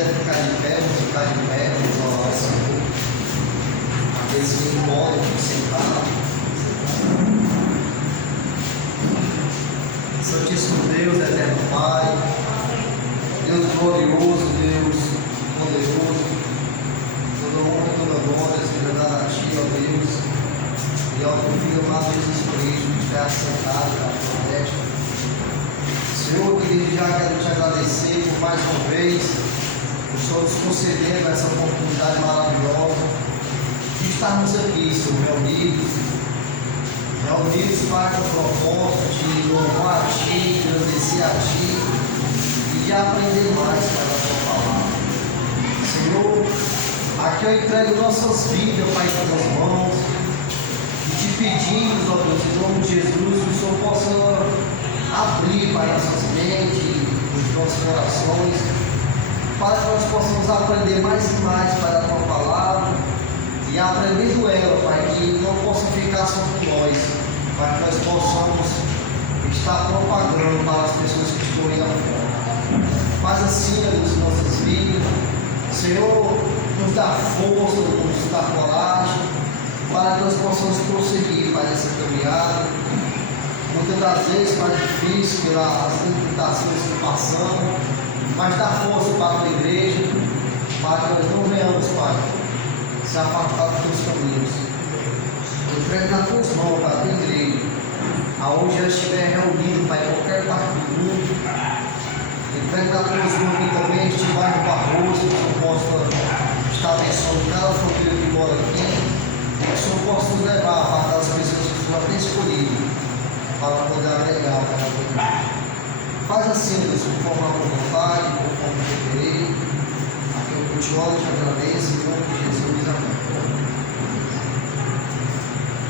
quiser ficar de pé, vamos ficar de pé, vamos orar ao Senhor. Aqueles que não podem sentar. Santíssimo Deus, eterno Pai, Deus glorioso, Deus poderoso, toda honra e toda glória seja dada a Ti, ó Deus, e ao Teu Filho amado Jesus Cristo, que está assentado na tua destra. Senhor, querido, já quero te agradecer por mais uma vez, por Senhor nos concedendo essa oportunidade maravilhosa de estarmos aqui, Senhor, reunidos, Pai, com o propósito de louvar a Ti, de agradecer a Ti e de aprender mais pela Tua palavra. Senhor, aqui eu entrego nossas vidas, Pai, em Tuas mãos, e te pedimos, ó Deus, em nome de Jesus, que o Senhor possa abrir, Pai, nossas mentes, os nossos corações, para que nós possamos aprender mais e mais, Pai, da Tua palavra, e aprendendo ela, Pai, que não possa ficar só por nós, para que nós possamos estar propagando para as pessoas que estão aí fora. Faz assim, Deus, em nossas vidas. Senhor, nos dá força, nos dá coragem, para que nós possamos prosseguir para essa caminhada. Muitas das vezes mais difícil pelas limitações que passamos, mas dá força para a igreja, para que nós não venhamos, Pai, se apartar dos teus caminhos. Eu entrego nas tuas mãos, Pai, a tua igreja, aonde já estiver reunido, Pai, em qualquer parte do mundo. Eu entrego nas tuas mãos aqui também, este bairro Barroso, que o Senhor possa estar abençoando cada família que mora aqui, que o Senhor possa nos levar para aquelas pessoas que o Senhor tem escolhido, para poder agregar para a tua igreja. Faz assim, Deus, conforme a tua vontade, conforme o teu querer. Aqui eu te oro e te agradeço, em nome de Jesus, amém.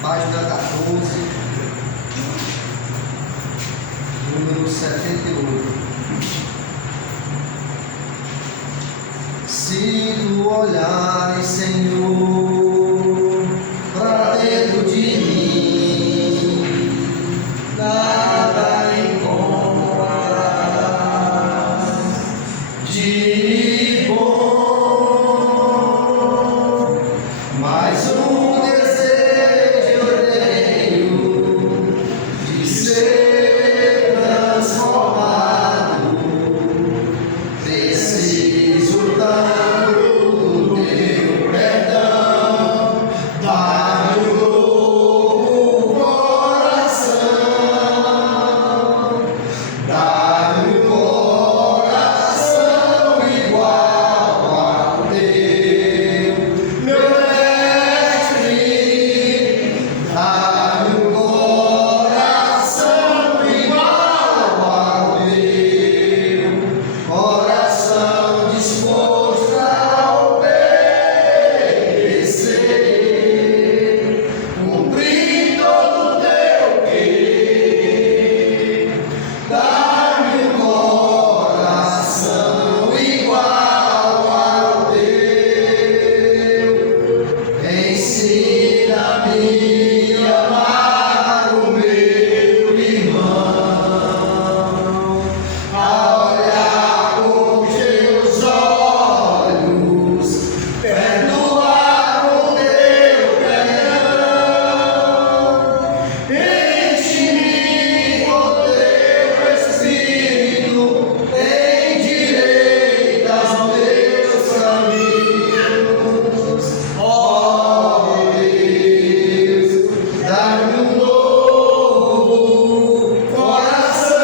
Página 14, número 78. Se tu olhares, Senhor, para dentro de mim, nada encontrarás de bom, mas um desejo eu tenho de ser transformado. Preciso tanto do teu perdão, dá-me um novo coração, dá-me um coração igual ao teu, meu mestre, dá-me um coração igual ao teu, coração disposto a obedecer, cumprir todo o teu querer. Dá-me um coração igual ao teu. Ensina-me a amar o meu irmão, a olhar com teus olhos, perdoar com teu perdão. Enche-me com teu Espírito, endireita os meus caminhos. Ó Deus, dá-me um novo coração.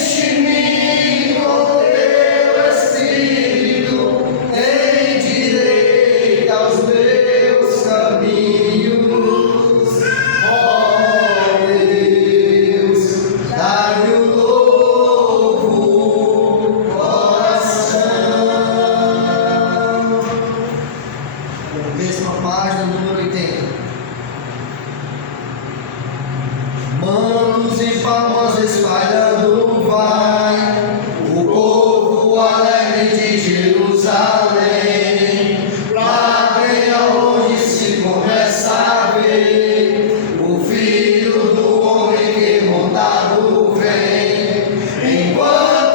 Enche-me com teu Espírito, endireita os meus caminhos. Ó Deus, dá-me um novo coração. Mesma página, número 80. Manos e palmas espalhando vai o povo alegre de Jerusalém, lá bem aonde se começa a ver o Filho do Homem que montado vem, enquanto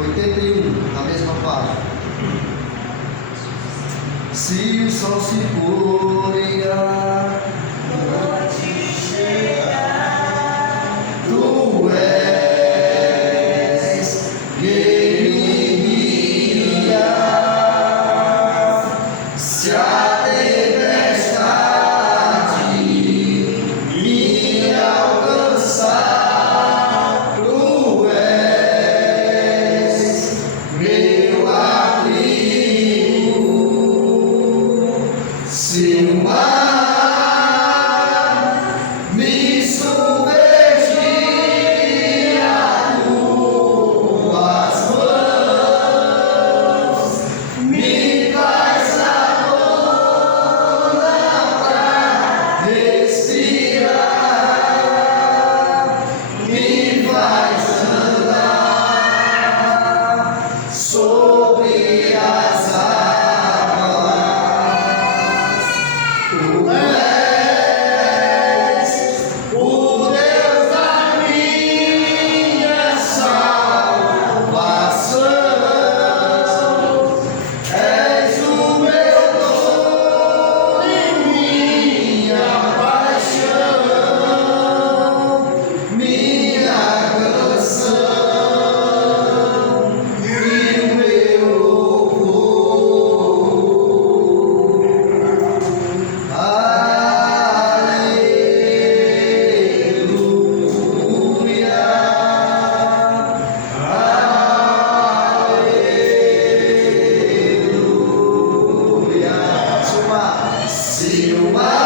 81, na mesma página. Se o sol se pôr e a noite chegar, tu és quem me guia. Se a tempestade me alcançar, tu és meu abrigo. Se o mar me submergir a tuas mãos, me traz a pra respirar, me faz andar sobre as águas. Tu és o Deus da minha salvação, és o meu dom e minha paixão, minha canção e o meu louvor. Aleluia, aleluia. Se o mar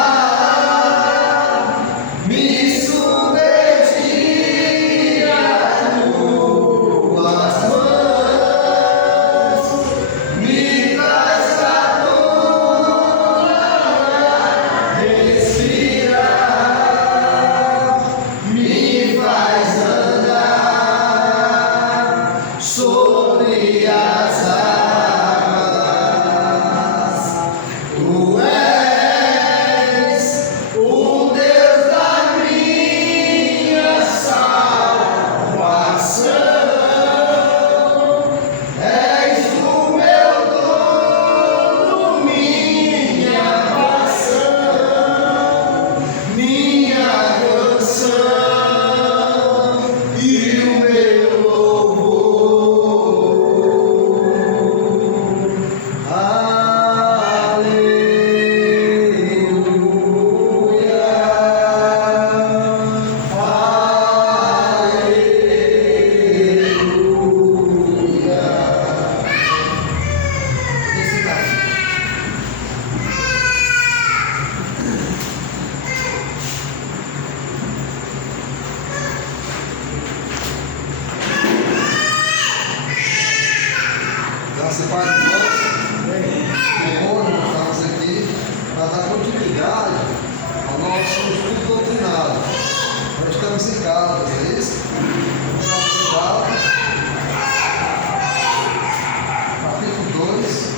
me submergir a tuas mãos, me traz a respirar, me faz andar sobre as águas. Tu és o Deus da minha salvação, és o meu dono, minha paixão, minha canção e o meu louvor. Aleluia, aleluia. Esse cara. Graças a Deus, hoje nós estamos aqui para dar continuidade ao nosso estudo doutrinário. Nós estamos em Gálatas, é isso? Nós estamos em Gálatas, capítulo 2.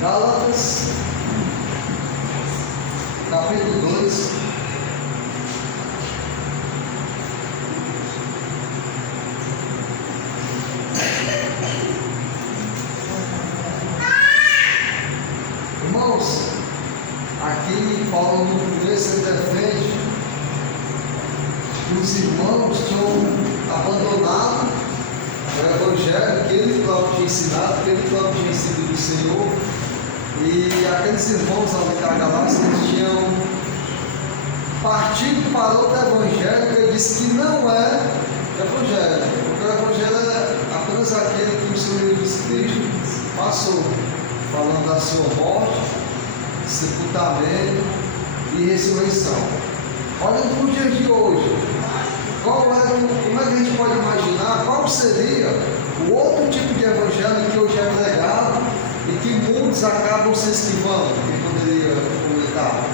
Gálatas, capítulo 2. Irmãos, aqui Paulo no começo ele defende que os irmãos tinham abandonado o evangelho que ele próprio tinha ensinado, que ele próprio tinha ensinado do Senhor, e aqueles irmãos ali da Galácia eles tinham partido para outro evangelho que ele disse que não é evangelho, porque o evangelho é apenas aquele que o Senhor Jesus Cristo passou, falando da sua morte, sepultamento e ressurreição. Olhando para os dias de hoje, como é que a gente pode imaginar qual seria o outro tipo de evangelho que hoje é pregado e que muitos acabam se esquivando? Quem poderia comentar?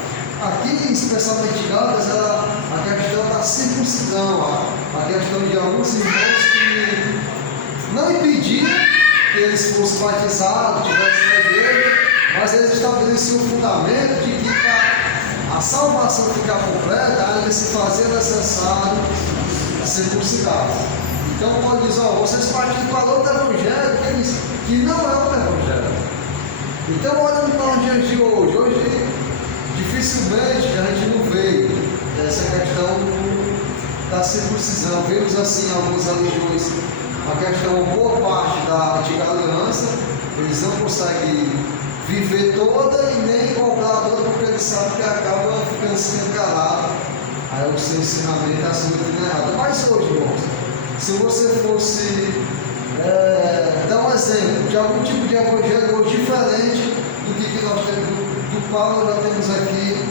Aqui, especialmente em Gálatas, era a questão da circuncisão, a questão de alguns irmãos que não impediam que eles fossem batizados, tivessem na igreja, mas eles estabeleciam o fundamento de que a salvação salvação ficar completa, ainda se fazia necessário circuncidar. Então Paulo diz, vocês participam do outro evangelho, que ele diz que não é outro evangelho. Então olhando para os dias de hoje dificilmente a gente não vê essa questão da circuncisão. Vemos assim algumas religiões, a questão, boa parte da antiga aliança, eles não conseguem viver toda e nem igualdar toda, porque eles sabem que acaba ficando escancarado aí o seu ensinamento, a sua doutrina errada. Mas hoje, irmãos, se você fosse dar um exemplo de algum tipo de evangelho hoje diferente do que nós temos, do qual nós já temos aqui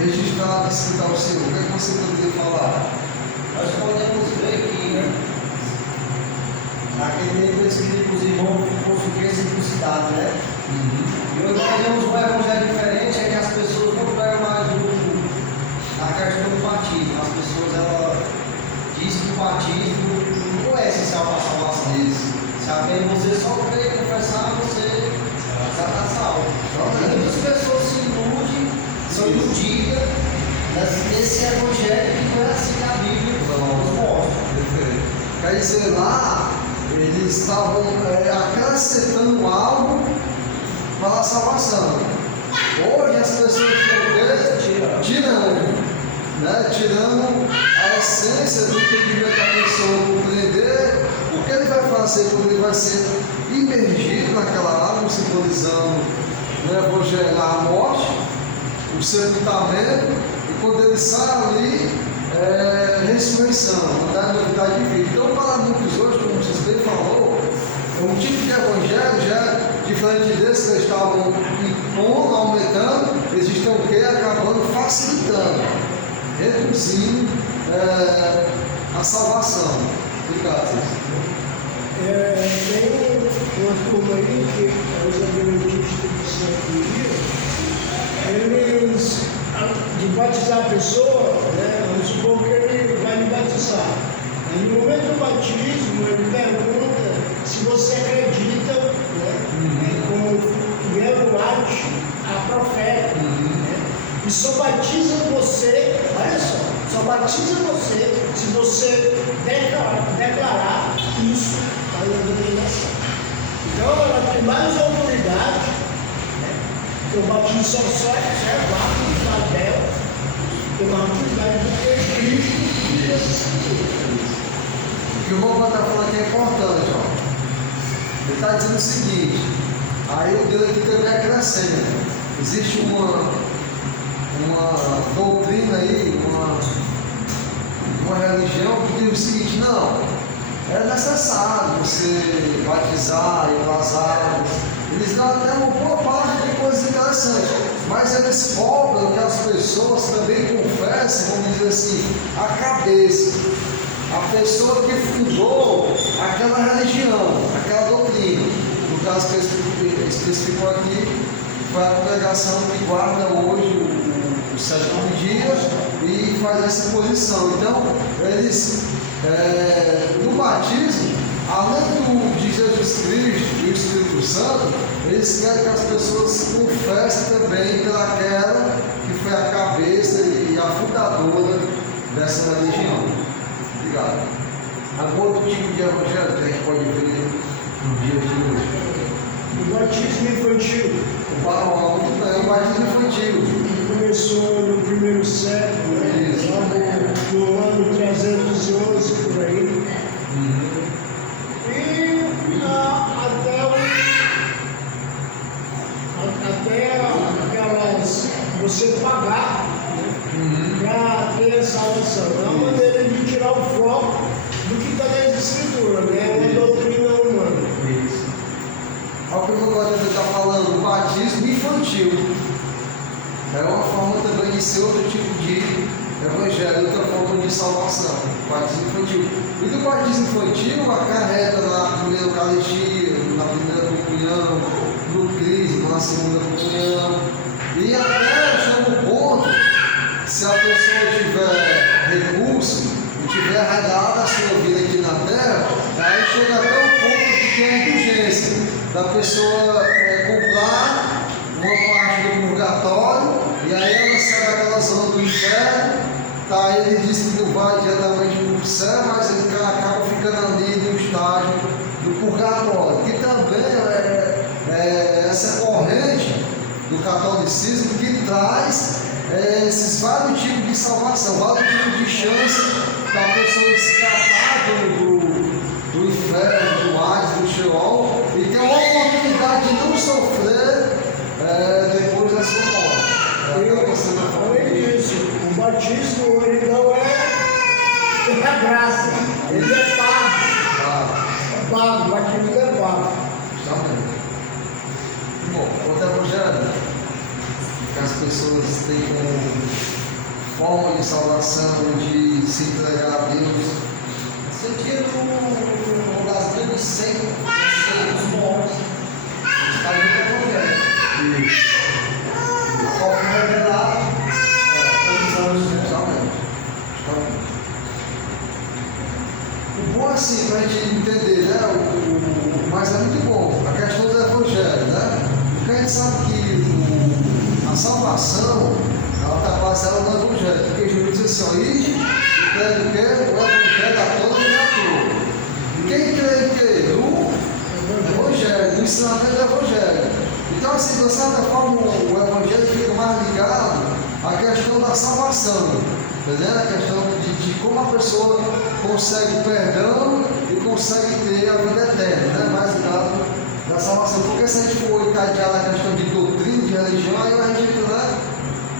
registrado, escrito ao Senhor, o que é que você poderia falar? Nós podemos ver que naquele meio escrito para os irmãos portugueses circuncidados, né? E hoje nós temos um evangelho diferente, é que as pessoas não pegam mais a questão do batismo. As pessoas dizem que o batismo não é essencial para a salvação. Se apenas você só crer e confessar, você já está salvo. Muitas pessoas se iludem, são iludidas nesse evangelho que não é assim que a Bíblia nos mostra. Quer dizer, lá eles estavam acrescentando algo para a salvação. Hoje as pessoas estão tirando a essência do entendimento da pessoa, compreender o que ele vai fazer quando ele vai ser imergido naquela água, simbolizando no evangelho a morte, o sepultamento, e quando ele sai ali, ressurreição, a novidade de vida. Então, para muitos hoje, como vocês bem falou, um tipo de evangelho já diferente desse que eles estavam impondo, aumentando, eles estão acabando facilitando, reduzindo a salvação. Obrigado. Tem uma turma aí que é os adventistas de Santo eles, de batizar a pessoa, né, vamos supor que ele vai me batizar. E no momento do batismo, ele pergunta se você acredita, né, como Yeruat, a profeta, né, e só batiza você, olha só batiza você se você declarar isso para a denominação. Então, ela tem mais autoridade, né, que o batismo só é válido em Israel, tem uma autoridade do que Cristo. O que o irmão está falando aqui é importante, ele está dizendo o seguinte, aí o Deus aqui também acrescenta, existe uma doutrina aí, uma religião que diz o seguinte, não, é necessário você batizar e vazar, eles dão até uma boa parte de coisas interessantes, mas eles cobram que as pessoas também confessem, vamos dizer assim, a cabeça, a pessoa que fundou aquela religião, aquela doutrina. No caso que especificou aqui, foi a congregação que guarda hoje o sétimo dia e faz essa posição. Então, eles, no batismo, além de Jesus Cristo e o Espírito Santo, eles querem que as pessoas confessem também pelaquela que foi a cabeça e a fundadora dessa religião. Obrigado. Agora, outro tipo de evangelho que a gente pode ver nos dias de hoje? O batismo infantil. O batismo infantil. Começou no primeiro século, né? No ano 311 por aí. E até aquelas você pagar, né? Para ter a salvação. É uma maneira de tirar o foco do que está nas escrituras, né? É uma doutrina humana. Isso. Olha o que eu gosto de estar falando, o batismo infantil. É uma forma também de ser outro tipo de evangelho, outra forma de salvação, o batismo infantil. E do batismo infantil acarreta na primeira Eucaristia, na primeira comunhão, no crisma, na segunda comunhão. E até chega um ponto, se a pessoa tiver recurso e tiver arregado a sua vida aqui na terra, aí chega até um ponto de ter a indulgência da pessoa comprar uma parte do purgatório, e aí ela sai naquela zona do inferno, tá? Ele diz que não vai diretamente para o céu, mas ele acaba ficando ali no estágio do purgatório, que também é essa corrente do catolicismo que traz esses vários tipos de salvação, vários tipos de chance para a pessoa escapar do inferno, do Hades, do Sheol, e ter uma oportunidade de não sofrer depois da sua morte. Além disso, o batismo ele não é graça, ele é pago. É pago, o batismo é pago. Justamente. Bom, outro evangelho que as pessoas têm como forma de salvação, de se entregar a Deus. Sentido das grandes seitas dos mortos. Está no Evangelho. Só que não é verdade. O bom é assim, para a gente entender, né? Mas é muito bom, a questão do Evangelho, né? Porque a gente sabe que a salvação, ela está baseada no Evangelho. Porque Jesus diz assim, ó, ide, o Evangelho a toda criatura. Quem crê em quê? No Evangelho, no ensinamento do Evangelho. Então, assim, de certa forma, o Evangelho fica mais ligado à questão da salvação, entendeu? A questão de como a pessoa consegue o perdão e consegue ter a vida eterna, né? Mais ligado da salvação. Porque se a gente for encadear na questão de doutrina, de religião, aí a gente, né?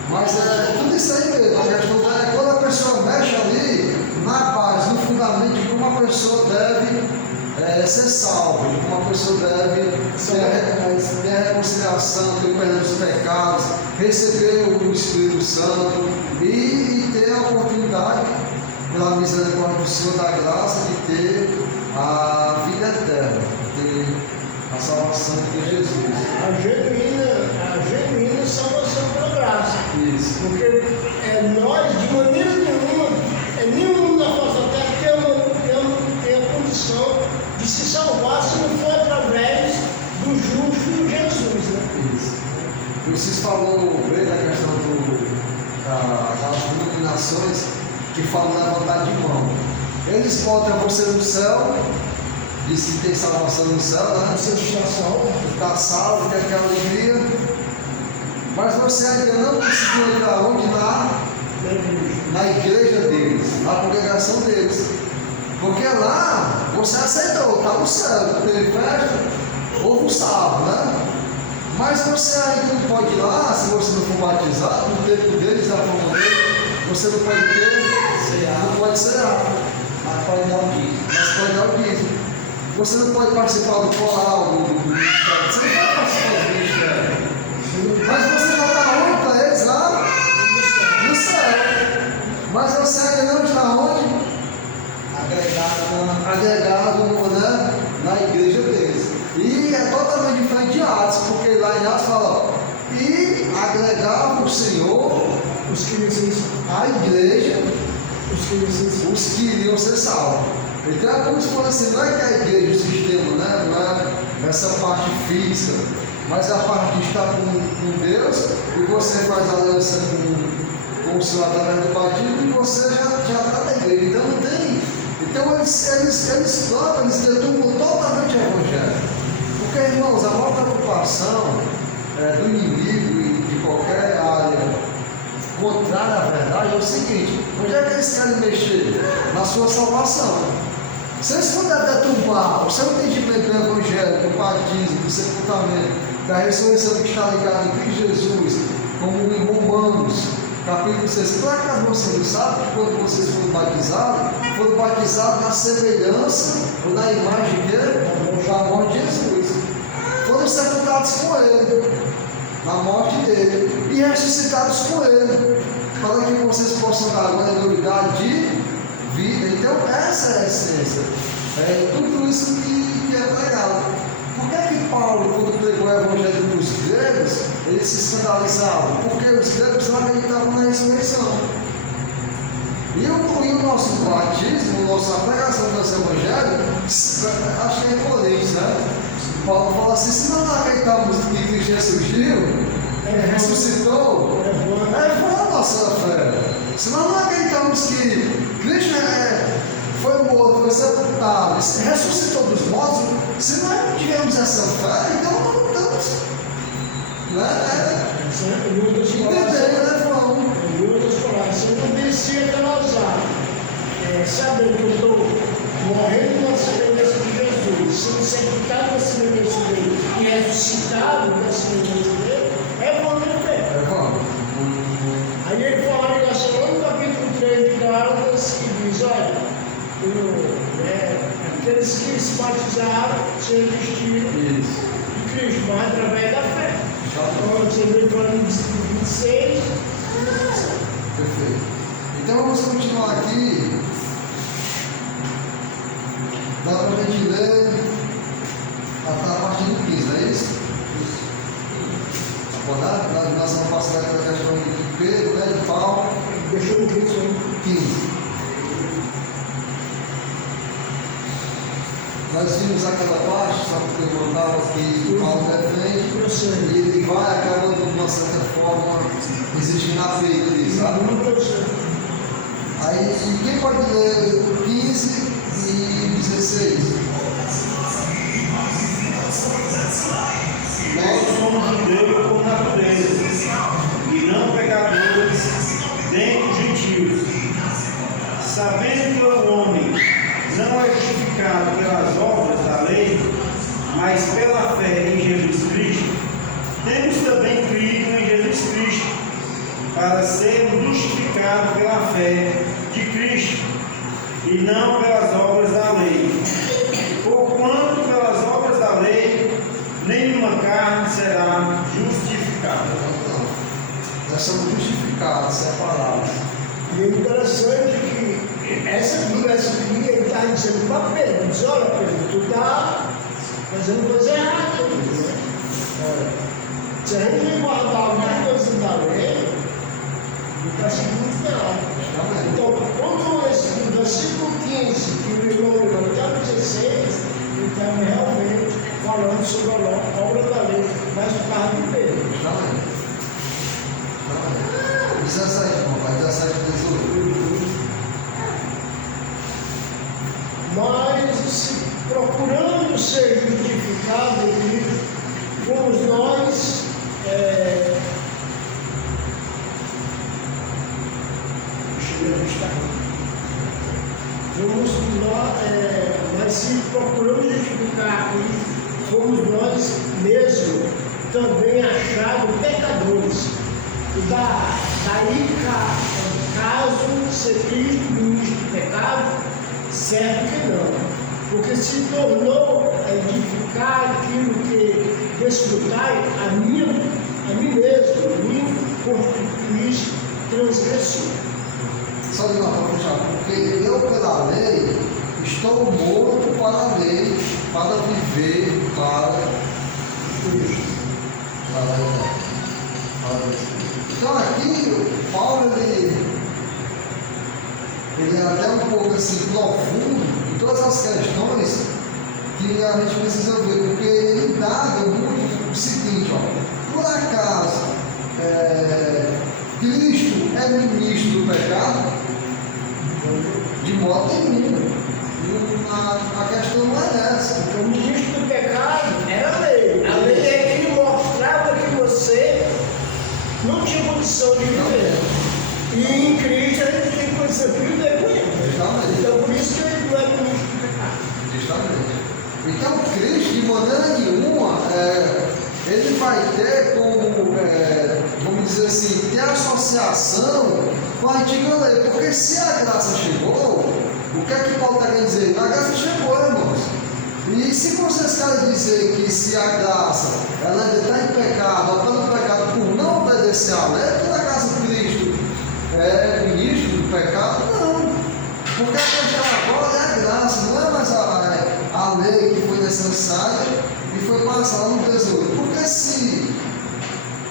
Mas é tudo isso aí mesmo. A questão é quando a pessoa mexe ali na base, no fundamento de como a pessoa deve ser salva, de como a pessoa deve ter a reconciliação, ter o perdão dos pecados, receber o Espírito Santo e ter a oportunidade, pela misericórdia do Senhor da graça, de ter a vida eterna, de ter a salvação de Jesus. A genuína salvação pela graça. Isso. Porque nós, de maneira nenhuma, nenhum da nossa terra tem a condição de se salvar se não for através do justo Jesus, né? Isso. Vocês falou bem da questão das denominações que falam levantar de mão. Eles botam você no céu, diz que tem salvação no céu, né? Você está salvo. Está salvo, tem aquela alegria, mas você ainda não conseguiu entrar onde? Na igreja deles, na congregação deles. Porque lá você aceitou, está no céu, teve festa, houve um salvo, né? Mas você ainda não pode ir lá, se você não for batizado, no tempo deles, da forma deles, você não pode ter, não pode cear, Mas pode dar um dízimo. mas pode dar o dízimo. Você não pode participar do coral, do ministério, você não pode participar do ministério. Mas você já está onde para eles lá? No céu. Mas você ainda não está onde? Agregado, né? Na igreja deles. E é totalmente diferente de Atos, porque lá em Atos fala, ó, e agregava o Senhor Os que necessitam. à igreja Os que iriam ser salvos. Então é como se fosse assim, não é que a igreja, o sistema, né? Não é essa parte física, mas a parte de estar com Deus, e você faz aliança com o Senhor através do batismo, e você já está na igreja. Então não tem. Então eles deturpam totalmente o Evangelho. Porque, irmãos, a maior preocupação do inimigo e de qualquer área contrária à verdade é o seguinte: onde é que eles querem mexer? Na sua salvação. Se eles puderem deturpar o seu entendimento do Evangelho, do batismo, do sepultamento, da ressurreição que está ligada em Cristo Jesus, como em Romanos, capítulo 6, por acaso você não sabe que quando vocês foram batizados na semelhança ou na imagem da morte de Jesus. Foram sepultados com Ele, na morte dele, e ressuscitados com Ele, para que vocês possam dar uma novidade de vida. Então, essa é a essência. É tudo isso que é pregado. Por que Paulo, quando pregou o Evangelho dos gregos, eles se escandalizavam? Porque os gregos não acreditavam na ressurreição. E o nosso batismo, a pregação do nosso Evangelho, acho que é em Coríntios, né? Paulo fala assim: se não acreditamos que Cristo ressurgiu, ressuscitou, foi a nossa levantaram, ressuscitou dos mortos, se não tivermos essa fé, então não estamos. Né? Entender, né, João? Em outras palavras, se eu não descer pelas águas, sabendo que eu estou morrendo na semelhança de Jesus, sendo sepultado na semelhança dele e ressuscitado na semelhança dele, é bom de fé. É bom. Aí ele fala um negócio lá no capítulo 3 de Gálatas que diz, olha, aqueles que se batizaram se revestiram de Cristo, mas através da fé. Então, você vem falando em 26. Perfeito. Então vamos continuar aqui. Dá para a gente ler a partir do 15, não é isso? Acordado? Nós vamos passar aquela questão de Pedro, né, de Paulo. Deixou o 15. 15. Nós vimos aquela parte, só porque eu mandava que Paulo defende, e ele vai acabando de uma certa forma existindo na feita ali, sabe? Aí, quem pode ler o 15 e 16? Nós somos judeus por natureza, e não pecadores, nem gentios. Sabendo que o homem não é justificado pelas obras da lei, mas pela fé em Jesus Cristo, temos também crido em Jesus Cristo, para sermos justificados pela fé de Cristo, e não pelas obras da lei. Porquanto pelas obras da lei, nenhuma carne será justificada. Nós somos justificados, separados. E é interessante que essa conversa aqui, ele está dizendo para Pedro, diz, olha Pedro, tu está fazendo coisa errada. Se a gente não guardar alguma coisa da lei, não está seguindo nada. Então, quando esse no versículo 15, que o irmão leu até o 16, ele está realmente falando sobre a obra da lei, mas o carro de Pedro. 17, irmão, vai 17, 18. Mas, procurando ser justificado, fomos nós, mas se procuramos justificar, fomos nós mesmos também achados pecadores. Daí, caso ser Cristo ministro de pecado, certo que não. Porque se tornou edificar aquilo que desfrutai a mim mesmo, a mim constituís transgressor. Só de nós vamos puxar, porque eu pela lei estou morto para a lei, para viver para Cristo. Então aqui, Paulo, ele é até um pouco assim profundo em todas as questões que a gente precisa ver, porque ele dá muito o seguinte, ó, por acaso Cristo é ministro do pecado? De modo nenhum. A questão não é essa. Então, o ministro do pecado era a lei. A lei é que mostrava que você não tinha condição de viver. E em Cristo a gente tem condição de viver com ele. Então, por isso que ele não é ministro do pecado. Justamente. Então, Cristo, de maneira nenhuma, ele vai ter como, vamos dizer assim, ter associação com a antiga lei. Porque se a graça chegou, o que é que Paulo está querendo dizer? A graça chegou, irmãos. E se vocês querem dizer que se a graça ela está em pecado, ou está no pecado por não obedecer à lei, toda a graça de Cristo é ministro do pecado? Não. Porque a questão agora é a graça, não é mais a lei que foi necessária e foi passada no tesouro. Porque se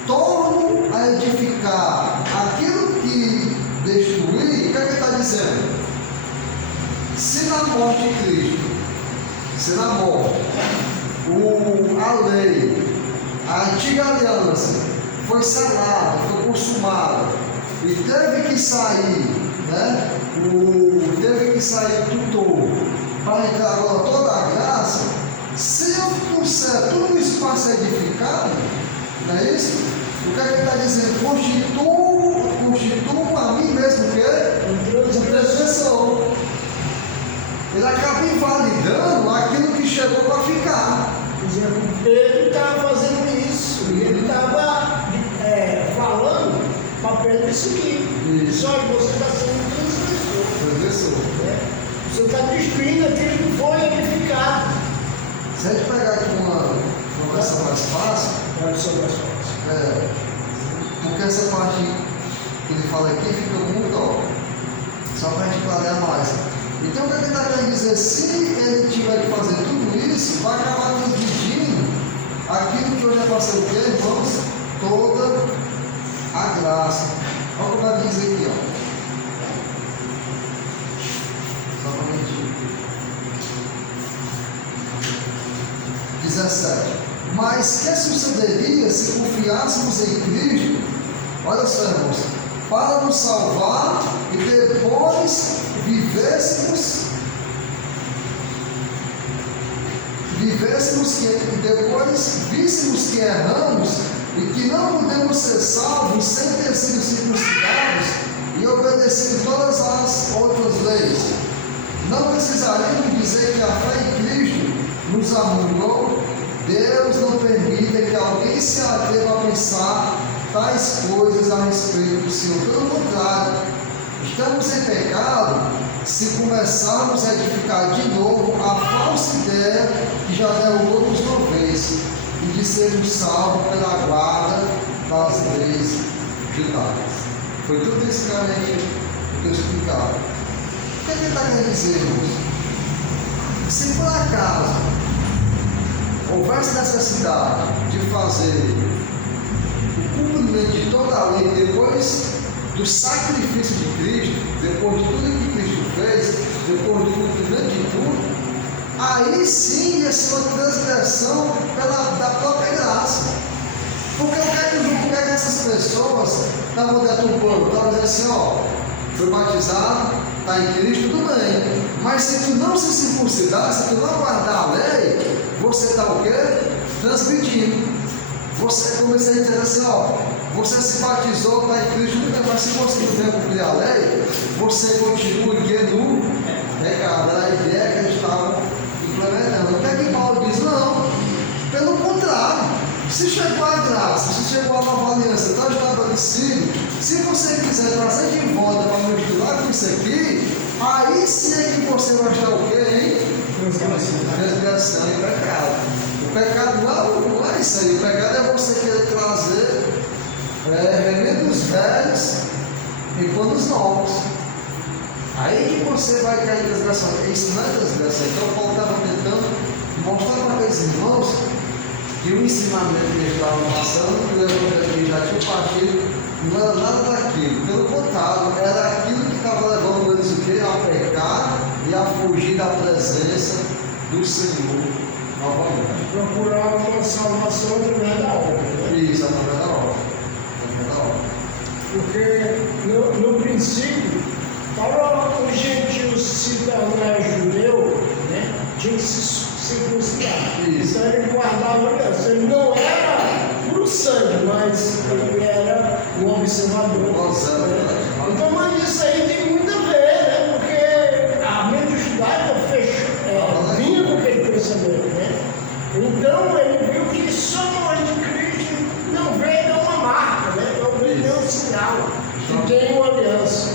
torno a edificar aquilo que destruir, o que é que ele está dizendo? Se na morte de Cristo, se na morte, a lei, a antiga aliança foi selada, foi consumada e teve que sair, né? Teve que sair tutor para entrar agora toda a graça, se eu puser todo o espaço edificado, não é isso? O que é que ele está dizendo? Constituo a mim mesmo o quê? Transgressor. Ele acaba invalidando aquilo que chegou para ficar. Por exemplo, Pedro estava fazendo isso, e ele estava falando para Pedro seguir. Isso. Só que você está sendo transgressor. Transgressor. Você está destruindo aquilo que foi edificado. Se a gente pegar aqui uma versão mais fácil, Olha só mais fácil. porque essa parte que ele fala aqui fica muito óbvio. Só para a gente clarear mais. Então o que ele está querendo dizer? Se ele tiver que fazer tudo isso, vai acabar dividindo aquilo que hoje é para ser o quê, irmãos? Toda a graça. Olha como vai dizer aqui, ó. Só para a gente. 17. Mas que sucederia se confiássemos em Cristo? Olha só, irmãos. Para nos salvar e depois víssemos que erramos e que não podemos ser salvos sem ter sido circuncidados e obedecido todas as outras leis. Não precisaremos dizer que a fé em Cristo nos amolou. Deus não permita que alguém se atreva a pensar tais coisas a respeito do Senhor. Pelo contrário, estamos em pecado se começarmos a edificar de novo a falsa ideia que já derrubou-nos uma vez e de sermos salvos pela guarda das leis judaicas. Foi tudo isso que a gente explicava. O que ele está querendo dizer, irmãos? Se por acaso houvesse necessidade de fazer o cumprimento de toda a lei depois do sacrifício de Cristo, depois de tudo que Cristo fez, depois do cumprimento de tudo, aí sim ia ser uma transgressão da própria graça. Porque o que essas pessoas estavam deturpando? Estavam dizendo assim, ó, foi batizado, está em Cristo, tudo bem. Mas se tu não se circuncidar, se tu não guardar a lei, você está o quê? Transgredindo. Você começa a dizer assim, ó, você se batizou, está em Cristo, tudo bem, mas se você não vem cumprir a lei, você continua no pecado. Era a ideia que eles estavam implementando. O que é que Paulo diz? Não, pelo contrário. Se chegou a graça, se chegou a nova aliança, está estabelecido, se você quiser trazer de volta para misturar com isso aqui, aí sim é que você vai estar o quê, hein? Transgressão e pecado. O pecado não é isso aí. O pecado é você querer trazer remendos velhos em panos novos. Aí que você vai cair em transgressão. Isso não é transgressão. Então Paulo estava tentando mostrar para aqueles irmãos que o ensinamento que eles estavam passando, que o evangelho já tinha partido, não era nada daquilo. Pelo contrário, era aquilo que estava levando eles o quê? A pecar e a fugir da presença do Senhor novamente. Procurar uma salvação através da obra. Né? Isso, através da obra. Porque no princípio, para os gentios se tornar judeu, né, tinha que se circuncidar. Isso. Então ele guardava a aliança. Ele não era por sangue, mas ele era um observador. Né? Então, mas isso aí tem muito a ver, né? Porque a mente judaica vinha com aquele pensamento, né? Então ele viu que só no anticristo não veio dar uma marca, né? Não veio dar um sinal que tem uma aliança.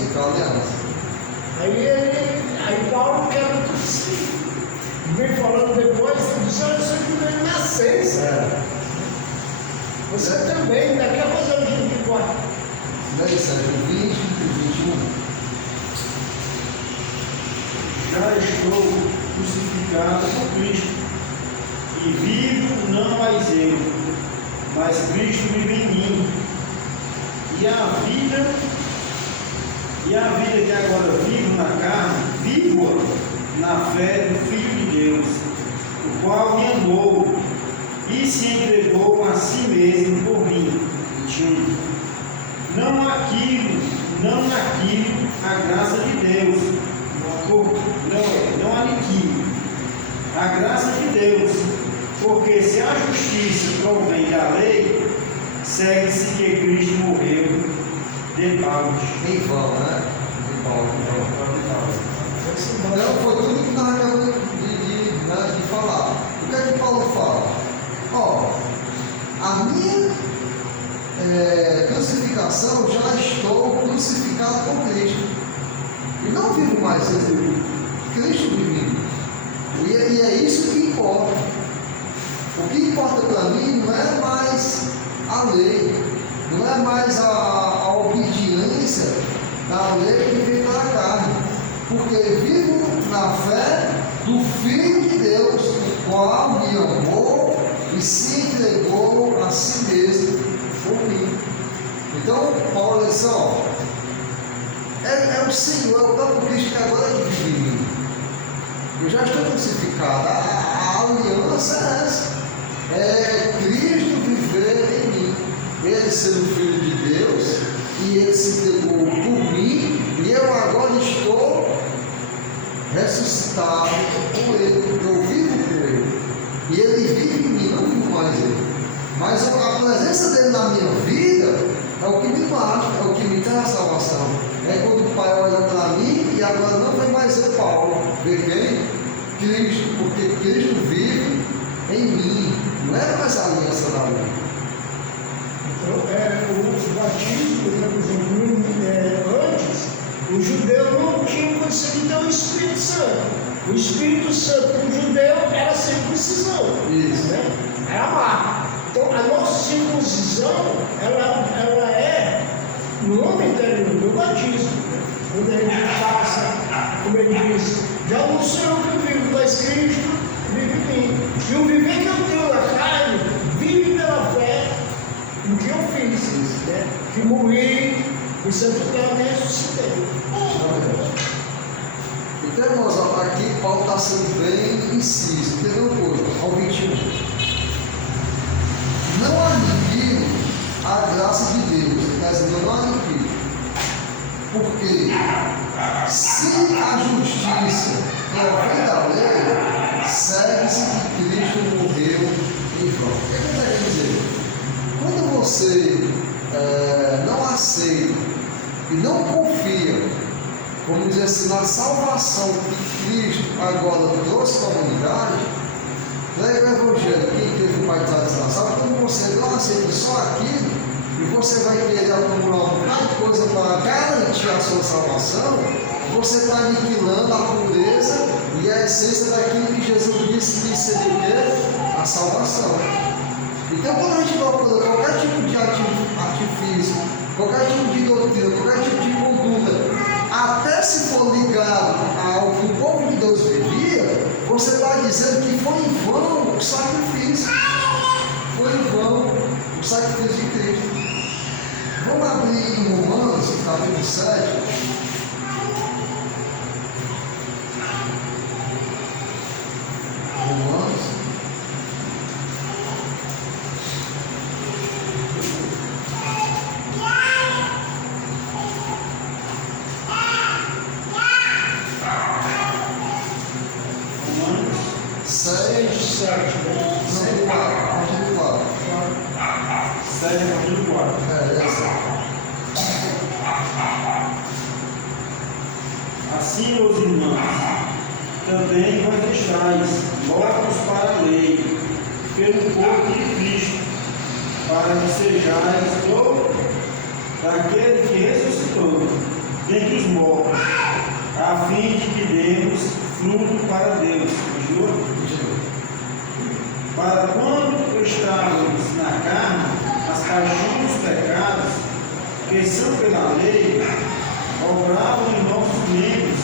Aí Paulo quebra tudo isso. Vem falando depois, ele diz, olha, isso aqui veio na nascença. Você também, daqui a pouco a gente guarda. 20 e 21. Já estou crucificado com Cristo, e vivo não mais eu, mas Cristo vive em mim. E a vida que agora vivo na carne, vivo-a na fé do Filho de Deus, o qual me amou e se entregou a si mesmo por mim. 21. Não naquilo, a graça de Deus, não aniquilo, a graça de Deus, porque se a justiça provém da lei, segue-se que Cristo morreu de balde. Em vão, né? De Paulo, então foi tudo que nós acabamos de falar. O que é que Paulo fala? Ó, a minha crucificação, já estou crucificado com Cristo. E não vivo mais eu, Cristo vive em mim. E é isso que importa. O que importa para mim não é mais a lei, não é mais a obediência da lei que vem pela carne, porque vivo na fé do Filho de Deus, o qual me amou e se entregou a si mesmo por mim. Então, Paulo diz: ó, é o Senhor, é o próprio Cristo que agora vive em mim. Eu já estou crucificado. A aliança é essa. É Cristo viver em mim. Ele ser o Filho de Deus, e ele se entregou por mim, e eu agora estou ressuscitado com ele. Eu vivo com ele. E ele vive em mim, não vivo mais ele. Mas a presença dele na minha vida é o que me basta, é o que me traz a salvação. É quando o Pai olha para mim e agora não vem mais ser Paulo, vê quem? Cristo, porque Cristo vive em mim. Não é mais a aliança da lei. Então, o batismo, por exemplo, antes, o judeu não tinha condição de ter o Espírito Santo. O Espírito Santo para o judeu era circuncisão. Isso. Né? Era amar. Então, a nossa circuncisão, ela é no homem interior do batismo. Né? Quando a gente passa, como ele diz, já não sou eu que vivo, mas Cristo vive em mim. E o viver que eu tenho na carne, vive pela fé no que eu fiz, né? Que morri, o Santo Cristo ressuscitei. Então, irmãos, aqui Paulo está sendo bem inciso. Entendeu, coisa? Ao 21. Não aniquilo a graça de Deus. Quer dizer, eu não aniquilo. Porque se a justiça provém da lei, segue-se que Cristo morreu em vão. O que ele está querendo dizer? Quando você não aceita e não confia, vamos dizer assim, na salvação que Cristo agora trouxe para a humanidade, prega o Evangelho, quem teve o Pai tradicional, sabe quando você não aceita só aquilo, e você vai querer acumular um bocado de coisa para garantir a sua salvação, você está aniquilando a pureza e a essência daquilo que Jesus disse que seria o quê? A salvação. Então, quando a gente procura qualquer tipo de artifício, qualquer tipo de doutrina, qualquer tipo de conduta, até se for ligado ao que o povo de Deus vivia, você está dizendo que foi em vão o sacrifício. Foi em vão o sacrifício de Cristo. Vamos abrir em Romanos, capítulo 7. Romanos. Assim, meus irmãos, também vos estáis mortos para a lei, pelo corpo de Cristo, para que sejais daquele que ressuscitou dentre os mortos, a fim de que demos fruto para Deus. Para quando estávamos na carne, as paixões dos pecados, que são pela lei, obravam em nossos membros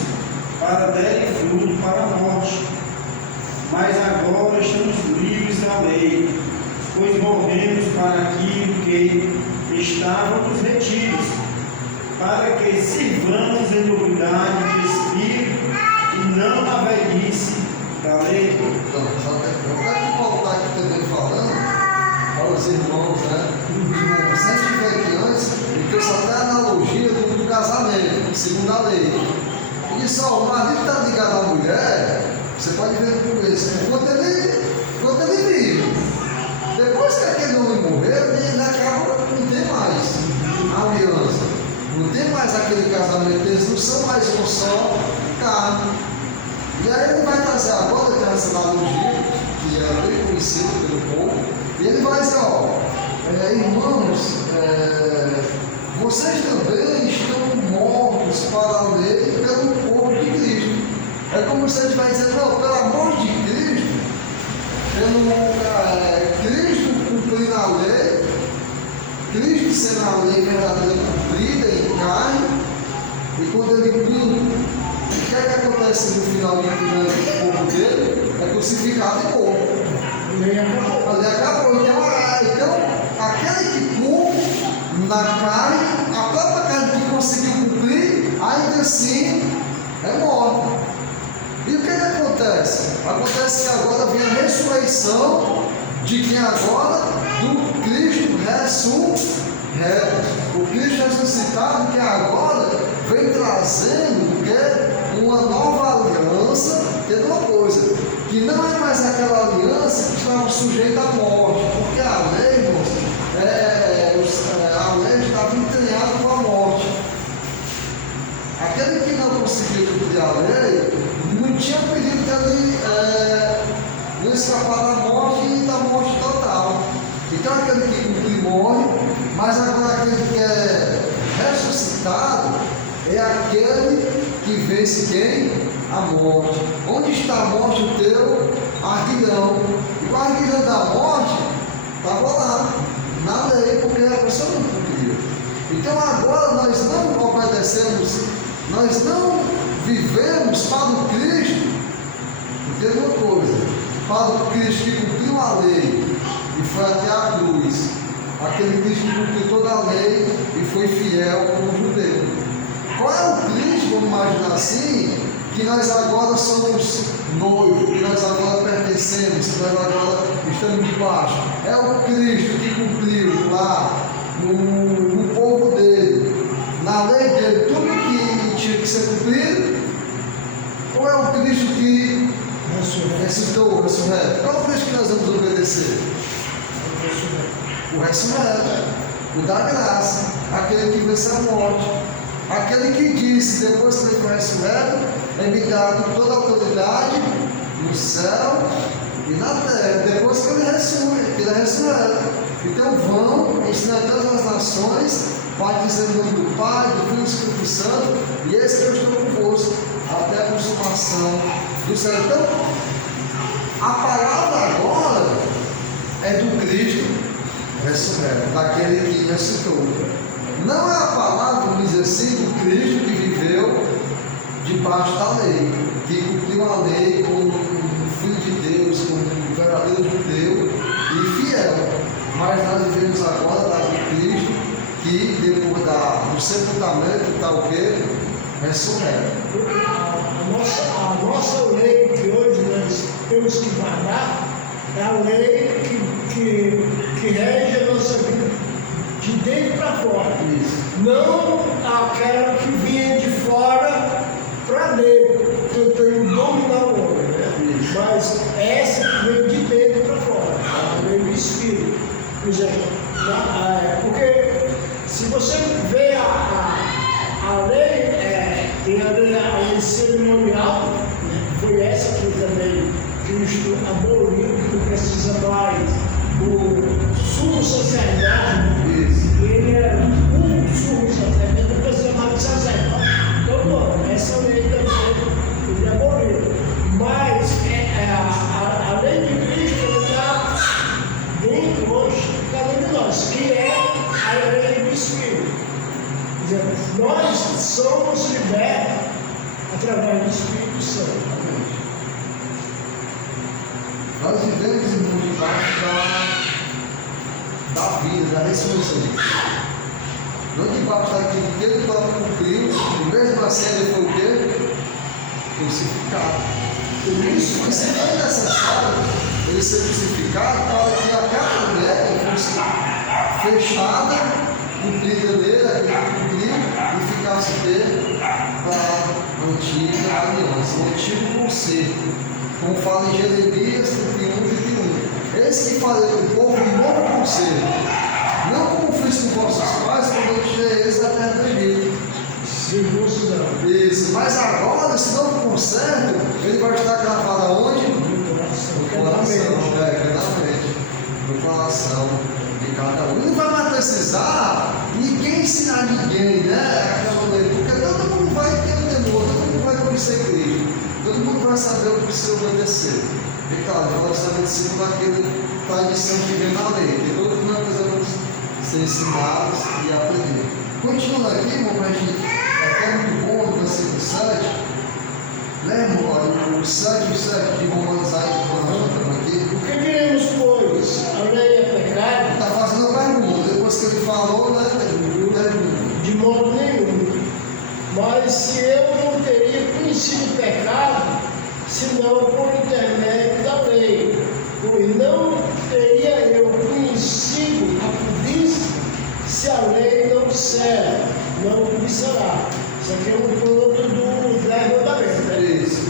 para darem fruto para a morte. Mas agora estamos livres da lei, pois morremos para aquilo que estávamos retidos, para que sirvamos em novidade de espírito e não na velhice da lei. Então, o que é que Paulo está aqui também falando para os irmãos, né? Sempre tiver aqui antes, ele trouxe até a analogia do casamento, segundo a lei. E disse: ó, o marido está ligado à mulher Você pode ver no começo, enquanto ele vive. Depois que aquele homem morreu, ele acaba, não tem mais a aliança. Não tem mais aquele casamento, eles não são mais um só carne. E aí ele vai trazer agora, tem essa analogia, que é bem conhecida pelo povo, e ele vai dizer, irmãos, vocês também estão mortos para a lei pelo corpo de Cristo. É como se ele vai dizer, não, pelo amor de Cristo, Cristo cumprindo a lei, Cristo sendo a lei verdadeira cumprida em carne, e quando ele cumpre, o que é que acontece no final de o corpo dele? É crucificado e morto. Ali acabou. Então, aquele que cumpre na carne, a própria carne que conseguiu cumprir, ainda assim é morta. E o que é que acontece? Acontece que agora vem a ressurreição de quem agora? Do Cristo ressurreto. O Cristo ressuscitado que agora vem trazendo o quê? Uma nova aliança, que é uma coisa, que não é mais aquela aliança que estava sujeita à morte, porque a lei, irmãos, a lei estava entranhada com a morte. Aquele que não conseguiu cumprir a lei, não tinha perigo dele não escapar da morte e da morte total. Então aquele que cumpre morre, mas agora aquele que é ressuscitado é aquele que vence quem? A morte. Onde está a morte? O teu arguilhão. E o arguilhão da morte estava lá, na lei, porque a pessoa não cumpria. Então agora nós não obedecemos, nós não vivemos para o Cristo, porque uma coisa, para o Cristo que cumpriu a lei e foi até a cruz, aquele Cristo que cumpriu toda a lei e foi fiel como judeu. Qual é o Cristo, vamos imaginar assim, que nós agora somos noivos, que nós agora pertencemos, que nós agora estamos debaixo? É o Cristo que cumpriu lá no povo dele, na lei dele, tudo que tinha que ser cumprido? Ou é o Cristo que ressuscitou, o ressurreto? Qual é o Cristo que nós vamos obedecer? O ressurreto, o da graça, aquele que venceu a morte, aquele que disse, depois que ele foi ressurreto, é-me dado toda a autoridade no céu e na terra, depois que ele é ressurreto. Então vão ensinar todas as nações, batizando em nome do Pai, do Filho e do Espírito Santo, e esse que eu estou convosco, até a consumação do céu. Então, a palavra agora é do Cristo ressurreto, daquele que ressuscitou. Não é a palavra, vamos dizer assim, do Cristo que viveu debaixo da lei, que cumpriu a lei como um filho de Deus, como um verdadeiro judeu e fiel. Mas nós vivemos agora do Cristo que depois do sepultamento está o quê? Ressurreto. A nossa lei que hoje nós temos que guardar é a lei que rege a nossa vida de dentro para fora. Isso. Não aquela que vinha de fora para dentro, tentando dominar o homem, né? Mas essa que vem de dentro para fora, a lei do Espírito. Por exemplo, porque se você vê a lei, tem a lei cerimonial, né? Foi essa que também Cristo aboliu, que não precisa mais o sumo sacerdote, né? Ele é um sumo sacerdote, não precisa mais de sacerdote. Então, não, essa lei também ele aboliu. Mas a lei de Cristo está dentro hoje de cada um de nós, que é a lei do Espírito. Quer dizer, nós somos libertos através do Espírito Santo. Nós vivemos debaixo da vida, da ressurreição. Não debaixo daquilo que ele próprio cumpriu, e mesmo assim ele foi o quê? Crucificado. Por isso que seria necessário ele ser crucificado para que aquela mulher fosse fechada, cumprida nele, aquele que cumpriu, e ficasse dele para a antiga aliança, o antigo concerto. como fala em Jeremias 31, 21. Eis que farei o povo um novo conselho, não como fiz com vossos pais, quando eu tirei eles da terra do Egito. Circuncisão. Isso, mas agora esse novo conserto, ele vai estar gravado aonde? No coração, no coração de cada um. E não vai mais precisar ninguém ensinar ninguém, né? Porque todo mundo vai ter o temor, todo mundo vai conhecer Cristo, todo mundo vai saber o que precisa obedecer. E claro, nós estamos segundo aquela tradição que vem na lei, que todos nós precisamos ser ensinados e aprender. Continuando aqui, irmão, para a gente. É muito bom no versículo 7. Lembra, olha, o 7 de Romanos aí, que nós estamos aqui. O que diremos, pois? A lei é pecado? Está fazendo a pergunta. Depois que ele falou, né? De modo nenhum. Mas se eu não teria conhecido o pecado, senão por intermédio da lei, pois não teria eu conhecido a cobiça se a lei não disser, não cobiçará. Isso aqui é um ponto do 10 mandamentos, né? Isso.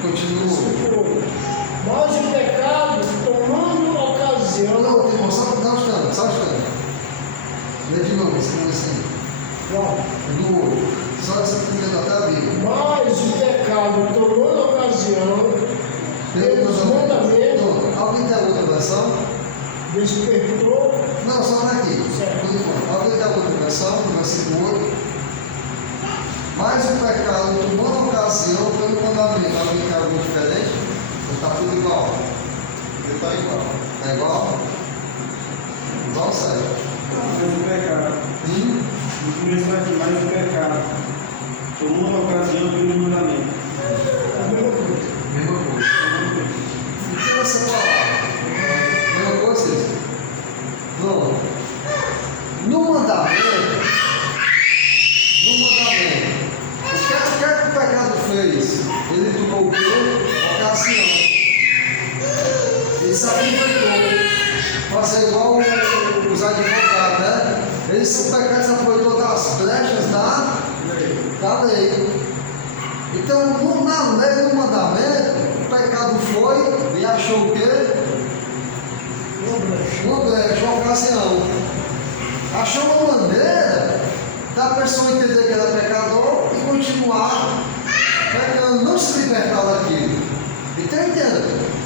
Continua. Mas o pecado, tomando ocasião. Não, irmão, só estando. Lê de novo, escreve assim. No outro. Só essa primeira até a Bíblia. Mas o pecado, tomando ocasião, pelos mandamentos. Alguém tem outra versão? Despertou. Não, só aqui. Certo. Alguém tem outra versão, no versículo 8. Mas o pecado tomando ocasião pelo mandamento. Alguém tem algo diferente? Está tudo igual? Ele está igual. Está igual? Igual certo. Mas o pecado. No começo aqui, mais o pecado. Tomando ocasião pelo mandamento. Mesma coisa. O que você falar? Mesma coisa, Cícero? Não. No mandamento, o que o pecado fez? Ele tomou o quê? Ocasião. Ele se aproveitou. Fazer igual os advogados, né? O pecado se aproveitou das brechas da lei. Então, na lei, no mandamento, o pecado foi e achou o quê? Uma brecha, uma ocasião. Achou uma maneira da pessoa entender que era pecador e continuar pecando, não se libertar daquilo. Então, entenda, o